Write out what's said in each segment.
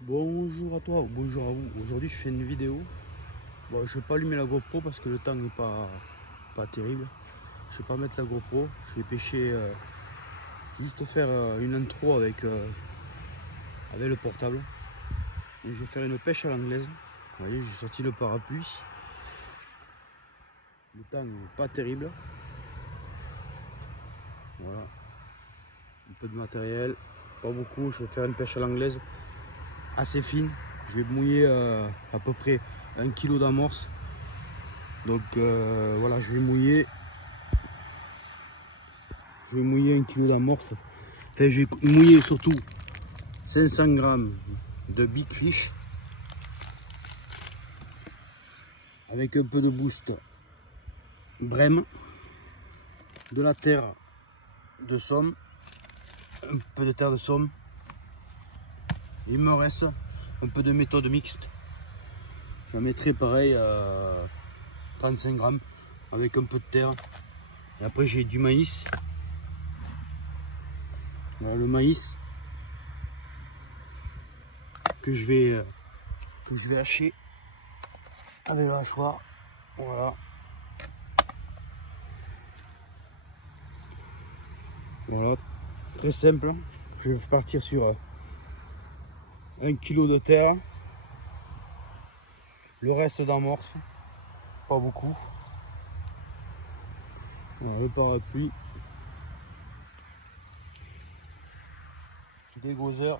Bonjour à toi, ou bonjour à vous. Aujourd'hui je fais une vidéo. Bon, je vais pas allumer la GoPro parce que le temps n'est pas terrible. Je vais pas mettre la GoPro. Je vais pêcher, juste faire une intro avec le portable. Et je vais faire une pêche à l'anglaise. Vous voyez, j'ai sorti le parapluie. Le temps n'est pas terrible. Voilà. Un peu de matériel, pas beaucoup. Je vais faire une pêche à l'anglaise assez fine. Je vais mouiller à peu près 1 kg d'amorce. Donc voilà, je vais mouiller 1 kg d'amorce. Enfin, je vais mouiller surtout 500 grammes de Big Fish avec un peu de boost Brème, de la terre de Somme, un peu de terre de Somme. Il me reste un peu de méthode mixte. J'en mettrai pareil 35 grammes avec un peu de terre. Et après j'ai du maïs. Voilà le maïs que je vais hacher avec la hachoir. Voilà. Voilà, très simple. Je vais partir sur 1 kg de terre. Le reste d'amorce, pas beaucoup. Voilà, le parapluie. Des gozer,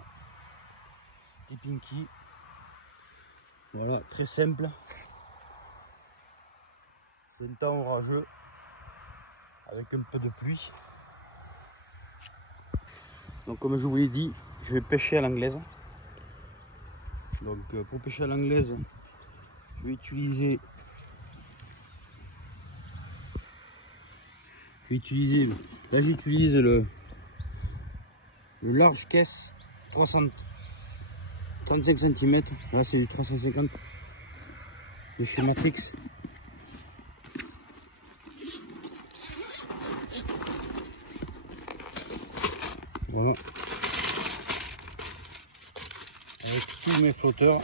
des pinky. Voilà, très simple. C'est un temps orageux avec un peu de pluie. Donc comme je vous l'ai dit, je vais pêcher à l'anglaise. Donc pour pêcher à l'anglaise, je vais utiliser là j'utilise le large caisse 335 cm. Là c'est du 350 de chez Matrix. Voilà. Avec tous mes flotteurs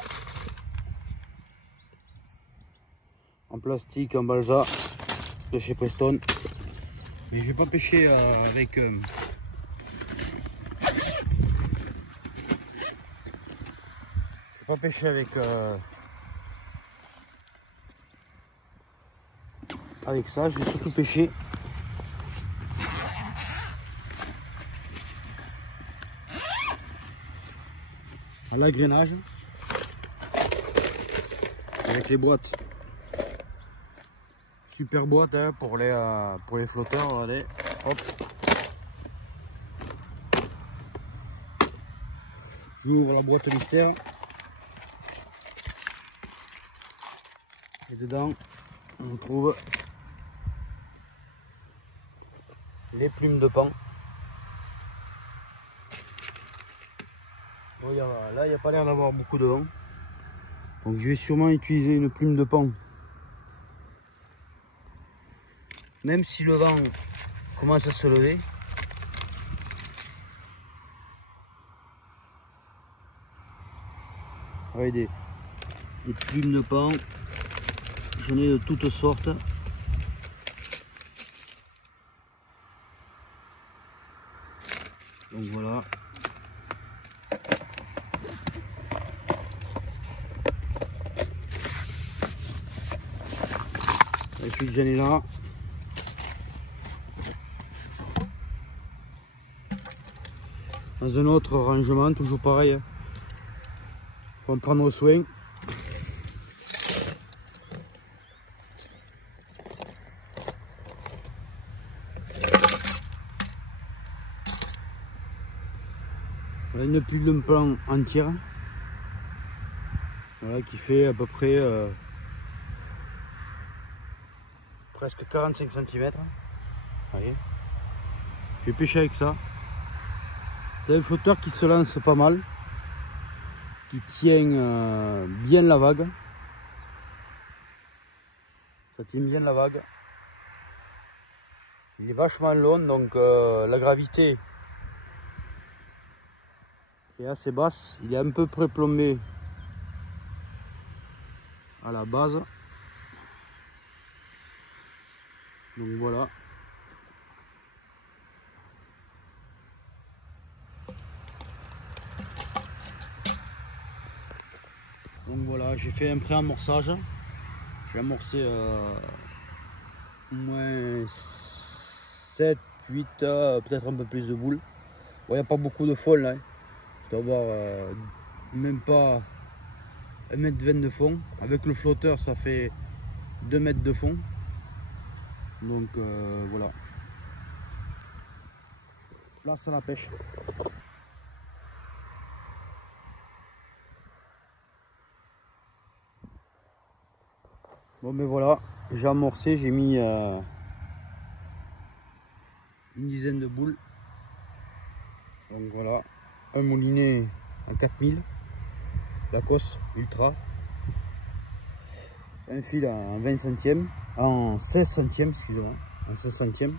en plastique, en balsa de chez Preston. Mais je vais pas pêcher avec avec ça. Je vais surtout pêcher à l'agrainage avec les boîtes. Super boîte hein, pour les flotteurs. Allez, hop. J'ouvre la boîte mystère. Et dedans, on trouve les plumes de pan. Bon, là, il n'y a pas l'air d'avoir beaucoup de vent. Donc je vais sûrement utiliser une plume de pan. Même si le vent commence à se lever. Regardez, des plumes de pan. J'en ai de toutes sortes. Donc voilà. Ensuite j'en ai là. Dans un autre rangement, toujours pareil. Faut en prendre soin. Voilà une plume de pan entière. Voilà, qui fait à peu près presque 45 cm. Voyez. Je vais pêcher avec ça. C'est un flotteur qui se lance pas mal, qui tient bien la vague. Ça tient bien la vague. Il est vachement long, donc la gravité qui est assez basse. Il est un peu pré-plombé à la base. Donc voilà. Donc voilà, j'ai fait un pré-amorçage. J'ai amorcé au moins 7, 8, peut-être un peu plus de boules. Bon, il n'y a pas beaucoup de fond là. Je dois avoir même pas 1,20 m de fond. Avec le flotteur, ça fait 2 mètres de fond. Donc voilà. Là, c'est la pêche. Bon, mais voilà, j'ai amorcé, j'ai mis une dizaine de boules. Donc voilà, un moulinet en 4000, Lacoste Ultra, un fil en 20 centièmes, en 16 centièmes, excusez-moi, en 16 centièmes,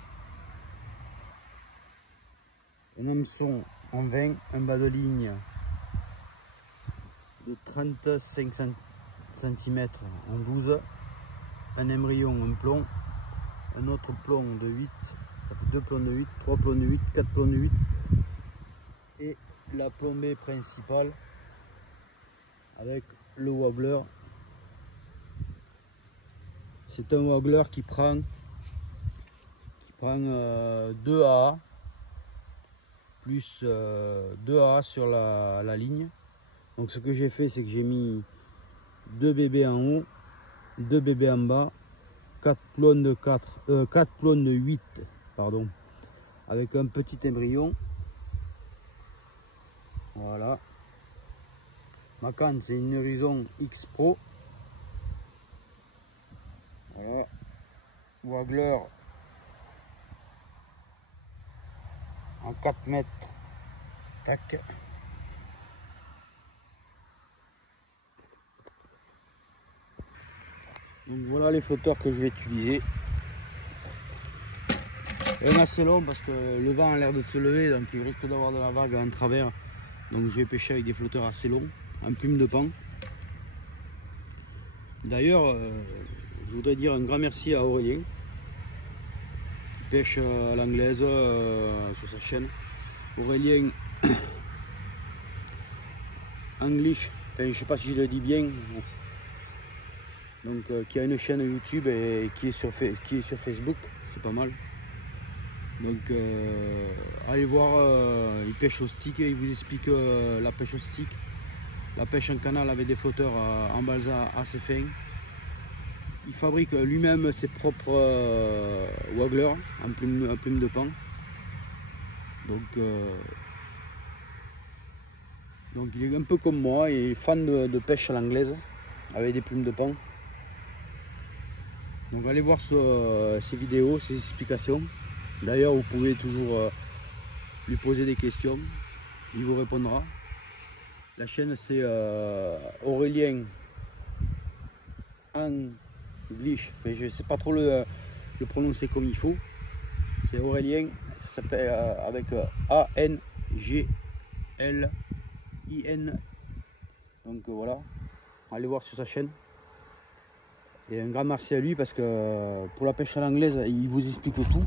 un hameçon en 20, un bas de ligne de 35 cm en 12, un émerillon en plomb, un autre plomb de 8, ça fait 2 plombs de 8, 3 plombs de 8, 4 plombs de 8, et la plombée principale avec le wobbler. C'est un wobbler qui prend 2 AA plus 2 AA sur la ligne. Donc ce que j'ai fait, c'est que j'ai mis 2 bébés en haut, 2 bébés en bas, 4 plombs de 4 plombs de 8 pardon, avec un petit embryon. Voilà. Ma canne, c'est une Horizon X Pro. Voilà. Wobbler en 4 mètres. Tac. Donc voilà les flotteurs que je vais utiliser. Un assez long parce que le vent a l'air de se lever, donc il risque d'avoir de la vague en travers. Donc je vais pêcher avec des flotteurs assez longs, en plume de pan. D'ailleurs, je voudrais dire un grand merci à Aurélien, qui pêche à l'anglaise sur sa chaîne. Aurélien English, enfin, je ne sais pas si je le dis bien. Donc qui a une chaîne YouTube et qui est sur Facebook, c'est pas mal. Donc allez voir, il pêche au stick et il vous explique la pêche au stick, la pêche en canal avec des flotteurs en balsa assez fins. Il fabrique lui-même ses propres wobblers en plume de pan. Donc il est un peu comme moi, il est fan de pêche à l'anglaise avec des plumes de pan. Donc allez voir ces vidéos, ces explications. D'ailleurs, vous pouvez toujours lui poser des questions, il vous répondra. La chaîne c'est Aurélien English, mais je ne sais pas trop le prononcer comme il faut. C'est Aurélien, ça s'appelle avec A-N-G-L-I-N. Donc voilà, allez voir sur sa chaîne. Et un grand merci à lui parce que pour la pêche à l'anglaise, il vous explique tout.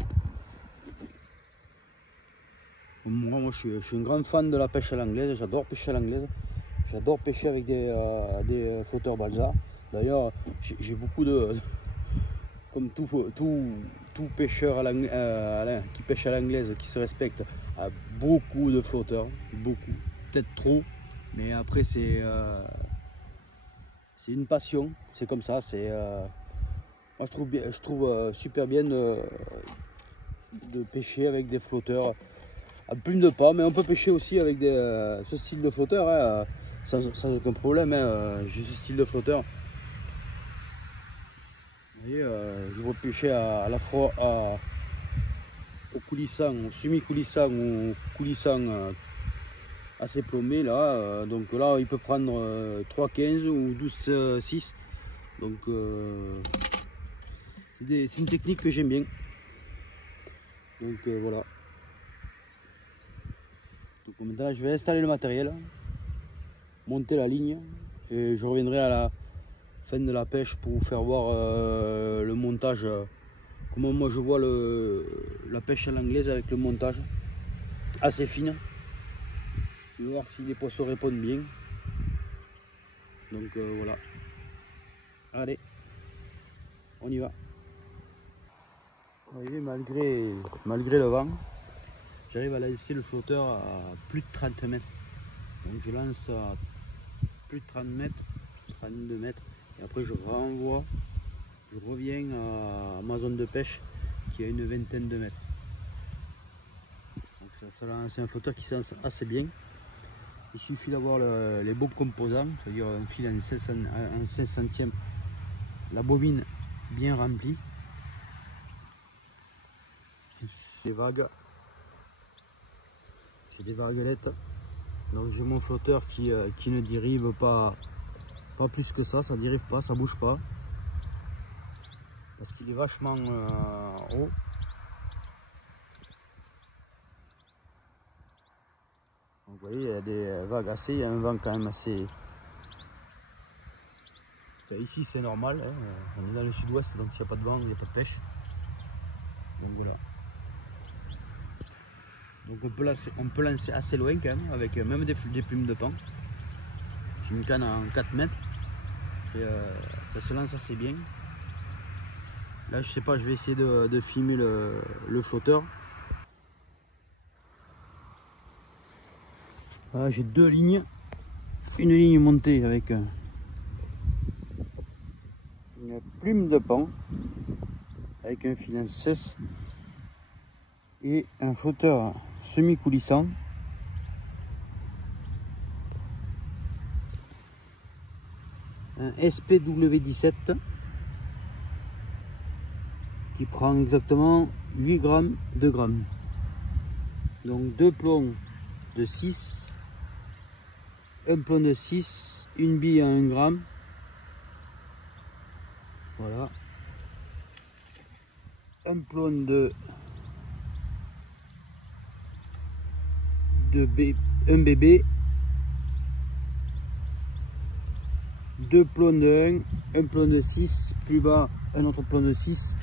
Moi je suis un grand fan de la pêche à l'anglaise, j'adore pêcher à l'anglaise. J'adore pêcher avec des flotteurs balsa. D'ailleurs, j'ai beaucoup comme tout pêcheur qui pêche à l'anglaise, qui se respecte, a beaucoup de flotteurs, beaucoup, peut-être trop, mais après c'est une passion, c'est comme ça. Moi je trouve super bien de pêcher avec des flotteurs à plume de pan, mais on peut pêcher aussi avec ce style de flotteur, hein, sans aucun problème. Hein, j'ai ce style de flotteur. Vous voyez, je vais pêcher à la fois au coulissant, au semi-coulissant ou coulissant assez plombé là. Donc là, il peut prendre 3,15 ou 12,6. Donc c'est une technique que j'aime bien. Donc voilà. Donc maintenant, je vais installer le matériel. monter la ligne et je reviendrai à la fin de la pêche pour vous faire voir le montage, comment moi je vois la pêche à l'anglaise avec le montage assez fine. Je vais voir si les poissons répondent bien. Donc voilà. Allez, on y va. Arrivé malgré le vent, j'arrive à lancer le flotteur à plus de 30 mètres. Donc je lance à plus de 30 mètres, 32 mètres, et après je renvoie, je reviens à ma zone de pêche qui est une vingtaine de mètres. Donc c'est un flotteur qui se lance assez bien. Il suffit d'avoir les bons composants, c'est-à-dire un fil en 16 centièmes, la bobine bien remplie. Les vagues, j'ai des vaguelettes, donc j'ai mon flotteur qui ne dérive pas plus que ça dérive pas, ça bouge pas, parce qu'il est vachement haut. Donc, vous voyez, il y a des vagues assez, il y a un vent quand même assez. Ici c'est normal, hein. On est dans le sud-ouest, donc s'il n'y a pas de vent, il n'y a pas de pêche. Donc voilà. Donc on peut lancer assez loin quand même, avec même des plumes de pan. J'ai une canne en 4 mètres, et ça se lance assez bien. Là je sais pas, je vais essayer de filmer le flotteur. Voilà, j'ai deux lignes. Une ligne montée avec une plume de pan, avec un fil en 16 et un flotteur semi-coulissant. Un SPW17 qui prend exactement 8 grammes, 2 grammes. Donc deux plombs de 6, un plomb de 6, une bille à 1 gramme. Voilà. Un plomb un bébé. Deux plombs de 1, un plomb de 6, plus bas un autre plomb de 6,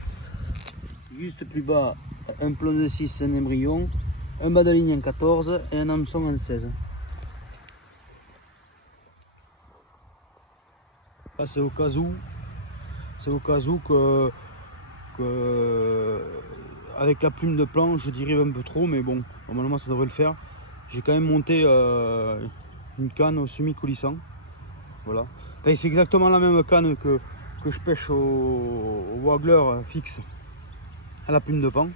juste plus bas un plomb de 6, un embryon, un bas de ligne en 14 et un hameçon en 16. Là c'est au cas où, que avec la plume de plan je dérive un peu trop, mais bon, normalement ça devrait le faire. J'ai quand même monté une canne au semi-coulissant. Voilà. C'est exactement la même canne que je pêche au waggler fixe à la plume de pan.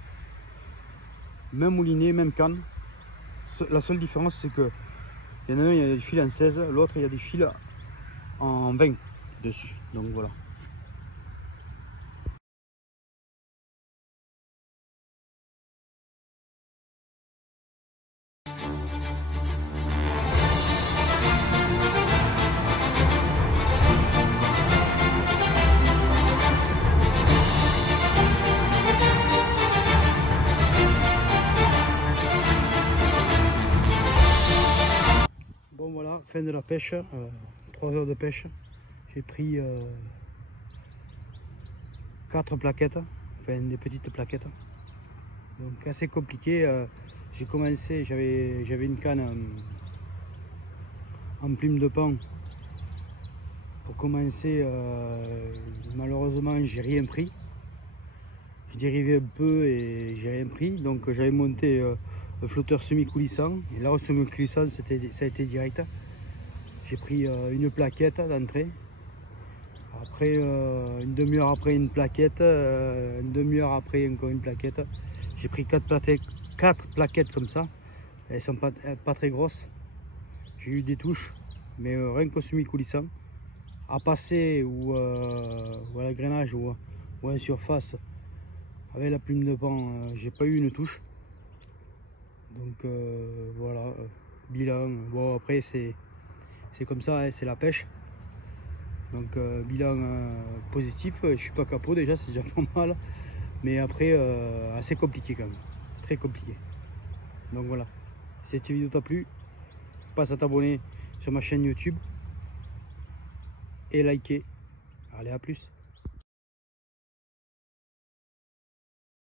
Même moulinet, même canne. La seule différence c'est que il y en a un, il y a des fils en 16, l'autre il y a des fils en 20 dessus. Donc voilà. Bon voilà, fin de la pêche, 3 heures de pêche. J'ai pris 4 plaquettes, enfin des petites plaquettes. Donc assez compliqué. J'ai commencé, j'avais une canne en plume de pan pour commencer. Malheureusement j'ai rien pris. J'ai dérivé un peu et j'ai rien pris. Donc j'avais monté le flotteur semi-coulissant. Et là au semi-coulissant ça a été direct. J'ai pris une plaquette d'entrée. Après une demi-heure après une plaquette, une demi-heure après encore une plaquette. J'ai pris 4 plaquettes comme ça. Elles sont pas très grosses. J'ai eu des touches, mais rien qu'au semi-coulissant. À passer ou à l'agrénage ou en surface avec la plume de pan, j'ai pas eu une touche. Donc voilà, bilan. Bon après c'est comme ça, hein, c'est la pêche. Donc bilan positif, je suis pas capot déjà, c'est déjà pas mal. Mais après assez compliqué quand même, très compliqué. Donc voilà, si cette vidéo t'a plu, passe à t'abonner sur ma chaîne YouTube et likez. Allez, à plus.